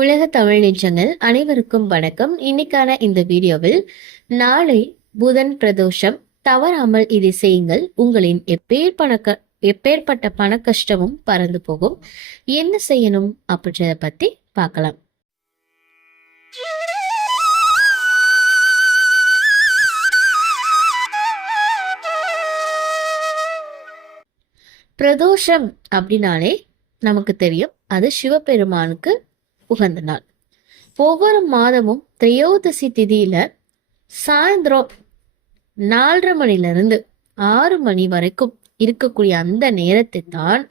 உலக தமிழ் நிஜங்கள் அனைவருக்கும் வணக்கம். இன்னைக்கான இந்த வீடியோவில் நாளை புதன் பிரதோஷம். தவறாமல் இதை செய்யுங்கள். உங்களின் எப்பேர் பணக்க எப்பேற்பட்ட பண கஷ்டமும் பறந்து போகும். என்ன செய்யணும் அப்படின்றத பத்தி பார்க்கலாம். பிரதோஷம் அப்படின்னாலே நமக்கு தெரியும். அது சிவபெருமானுக்கு உகந்த நாள் ஒவ்வொரு மாதமும் திரையோதசி திதியில சாயந்தரம் நாலரை மணிலிருந்து ஆறு மணி வரைக்கும் இருக்கக்கூடிய அந்த நேரத்தை தான்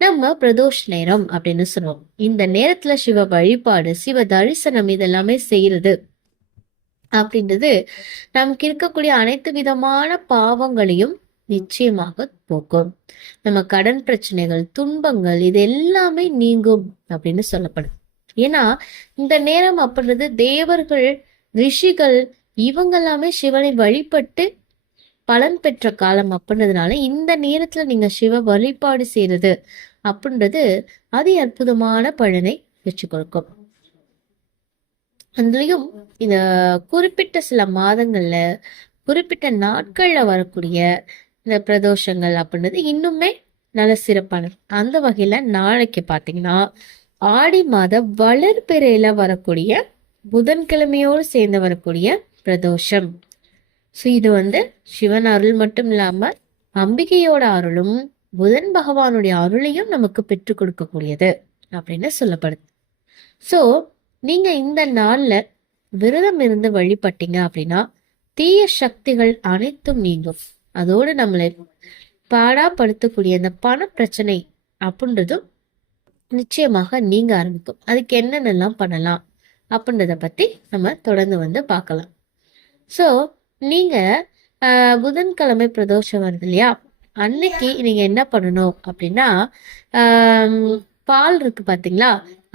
நம்ம பிரதோஷ் நேரம் அப்படின்னு சொல்லுவோம். இந்த நேரத்துல சிவ வழிபாடு சிவ தரிசனம் இதெல்லாமே செய்யறது அப்படின்றது நமக்கு இருக்கக்கூடிய அனைத்து விதமான பாவங்களையும் நிச்சயமாக போக்கும். நம்ம கடன் பிரச்சனைகள் துன்பங்கள் இது எல்லாமே நீங்கும் அப்படின்னு சொல்லப்படும். ஏன்னா இந்த நேரம் அப்படின்றது தேவர்கள் ரிஷிகள் இவங்க எல்லாமே சிவனை வழிபட்டு பலன் பெற்ற காலம் அப்படின்றதுனால இந்த நேரத்துல நீங்க சிவ வழிபாடு செய்யறது அப்படின்றது அதி அற்புதமான பலனை வச்சு கொடுக்கும். அதுலயும் இந்த குறிப்பிட்ட சில மாதங்கள்ல குறிப்பிட்ட நாட்கள்ல வரக்கூடிய இந்த பிரதோஷங்கள் அப்படின்றது இன்னுமே நல்ல சிறப்பானது. அந்த வகையில நாளைக்கு பாத்தீங்கன்னா ஆடி மாத வளர்பிறையில வரக்கூடிய புதன்கிழமையோடு சேர்ந்து வரக்கூடிய பிரதோஷம். ஸோ இது வந்து சிவன் அருள் மட்டும் இல்லாமல் அம்பிகையோட அருளும் புதன் பகவானுடைய அருளையும் நமக்கு பெற்றுக் கொடுக்கக்கூடியது அப்படின்னு சொல்லப்படுது. ஸோ நீங்க இந்த நாள்ல விரதம் இருந்து வழிபட்டீங்க அப்படின்னா தீய சக்திகள் அனைத்தும் நீங்கும். அதோடு நம்மளை பாடாப்படுத்தக்கூடிய அந்த பண பிரச்சனை அப்படின்றதும் நிச்சயமாக நீங்க ஆரம்பிக்கும். அதுக்கு என்னென்னலாம் பண்ணலாம் அப்படின்றத பத்தி நம்ம தொடர்ந்து வந்து பார்க்கலாம். ஸோ நீங்க புதன்கிழமை பிரதோஷம் வருது இல்லையா? அன்னைக்கு நீங்க என்ன பண்ணணும் அப்படின்னா பால் இருக்கு பாத்தீங்களா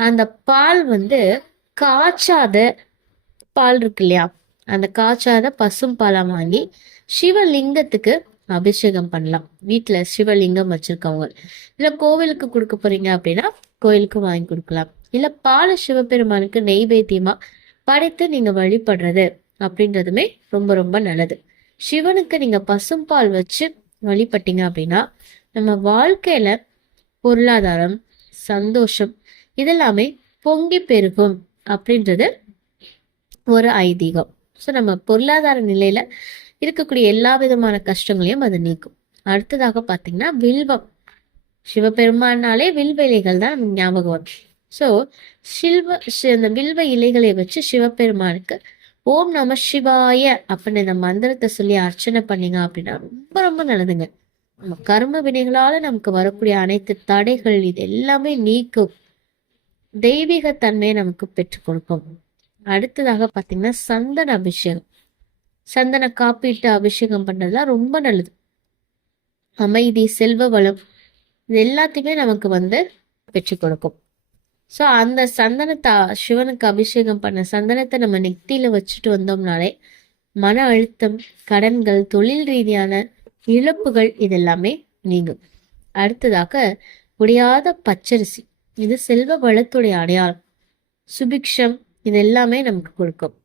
அந்த பால் வந்து காய்ச்சாத பால் இருக்கு இல்லையா? அந்த காய்ச்சாத பசும் பாலை வாங்கி சிவலிங்கத்துக்கு அபிஷேகம் பண்ணலாம். வீட்டில் சிவலிங்கம் வச்சிருக்கவங்க. இல்லை கோவிலுக்கு கொடுக்க போறீங்க அப்படின்னா கோயிலுக்கு வாங்கி கொடுக்கலாம். இல்லை பால சிவபெருமானுக்கு நெய்வேத்தியமா படைத்து நீங்க வழிபடுறது அப்படின்றதுமே ரொம்ப ரொம்ப நல்லது. சிவனுக்கு நீங்க பசும்பால் வச்சு வழிபட்டீங்க அப்படின்னா நம்ம வாழ்க்கையில பொருளாதாரம் சந்தோஷம் இதெல்லாமே பொங்கி பெருகும் அப்படின்றது ஒரு ஐதீகம். ஸோ நம்ம பொருளாதார நிலையில இருக்கக்கூடிய எல்லா விதமான கஷ்டங்களையும் அது நீக்கும். அடுத்ததாக பார்த்தீங்கன்னா வில்வம். சிவபெருமானாலே வில்வ இலைகள் தான் நமக்கு ஞாபகம் வரும். ஸோ சில்வ அந்த வில்வ இலைகளை வச்சு சிவபெருமானுக்கு ஓம் நம சிவாய அப்படின்னு இந்த மந்திரத்தை சொல்லி அர்ச்சனை பண்ணீங்க அப்படின்னா ரொம்ப ரொம்ப நல்லதுங்க. நம்ம கர்ம வினைகளால நமக்கு வரக்கூடிய அனைத்து தடைகள் இது எல்லாமே நீக்கும். தெய்வீக தன்மையை நமக்கு பெற்றுக் கொடுக்கும். அடுத்ததாக பார்த்தீங்கன்னா சந்தன அபிஷேகம். சந்தன காப்பீட்டு அபிஷேகம் பண்ணுறதுலாம் ரொம்ப நல்லது. அமைதி செல்வ வளம் இது எல்லாத்தையுமே நமக்கு வந்து பெற்று கொடுக்கும். ஸோ அந்த சந்தனத்தை சிவனுக்கு அபிஷேகம் பண்ண சந்தனத்தை நம்ம நெத்தியில் வச்சுட்டு வந்தோம்னாலே மன அழுத்தம் கடன்கள் தொழில் ரீதியான இழப்புகள் இதெல்லாமே நீங்கும். அடுத்ததாக முடியாத பச்சரிசி. இது செல்வ வளத்துடைய அடையாளம். சுபிக்ஷம் இது எல்லாமே நமக்கு கொடுக்கும்.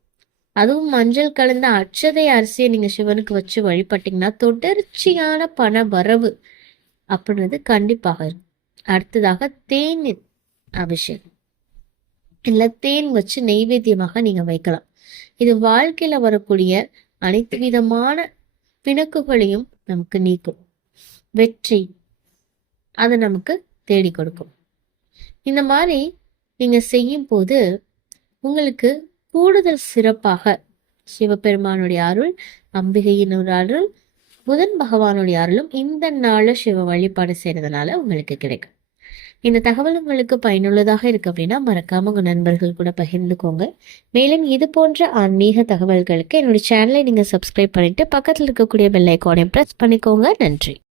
அதுவும் மஞ்சள் கலந்த அச்சதை அரிசியை நீங்கள் சிவனுக்கு வச்சு வழிபட்டீங்கன்னா தொடர்ச்சியான பண வரவு அப்படின்றது கண்டிப்பாக இருக்கும். அடுத்ததாக தேன் அபிஷேகம். இல்லை தேன் வச்சு நெய்வேத்தியமாக நீங்கள் வைக்கலாம். இது வாழ்க்கையில் வரக்கூடிய அனைத்து விதமான பிணக்குகளையும் நமக்கு நீக்கும். வெற்றி அதை நமக்கு தேடி கொடுக்கும். இந்த மாதிரி நீங்கள் செய்யும் போது உங்களுக்கு கூடுதல் சிறப்பாக சிவபெருமானுடைய அருள் அம்பிகையின் ஒரு அருள் புதன் பகவானுடைய அருளும் இந்த நாளில் சிவ வழிபாடு செய்யறதுனால உங்களுக்கு கிடைக்கும். இந்த தகவல் உங்களுக்கு பயனுள்ளதாக இருக்கு அப்படின்னா மறக்காம உங்க நண்பர்கள் கூட பகிர்ந்துக்கோங்க. மேலும் இது போன்ற ஆன்மீக தகவல்களுக்கு என்னுடைய சேனலை நீங்க சப்ஸ்கிரைப் பண்ணிட்டு பக்கத்தில் இருக்கக்கூடிய பெல் ஐக்கானையும் ப்ரெஸ் பண்ணிக்கோங்க. நன்றி.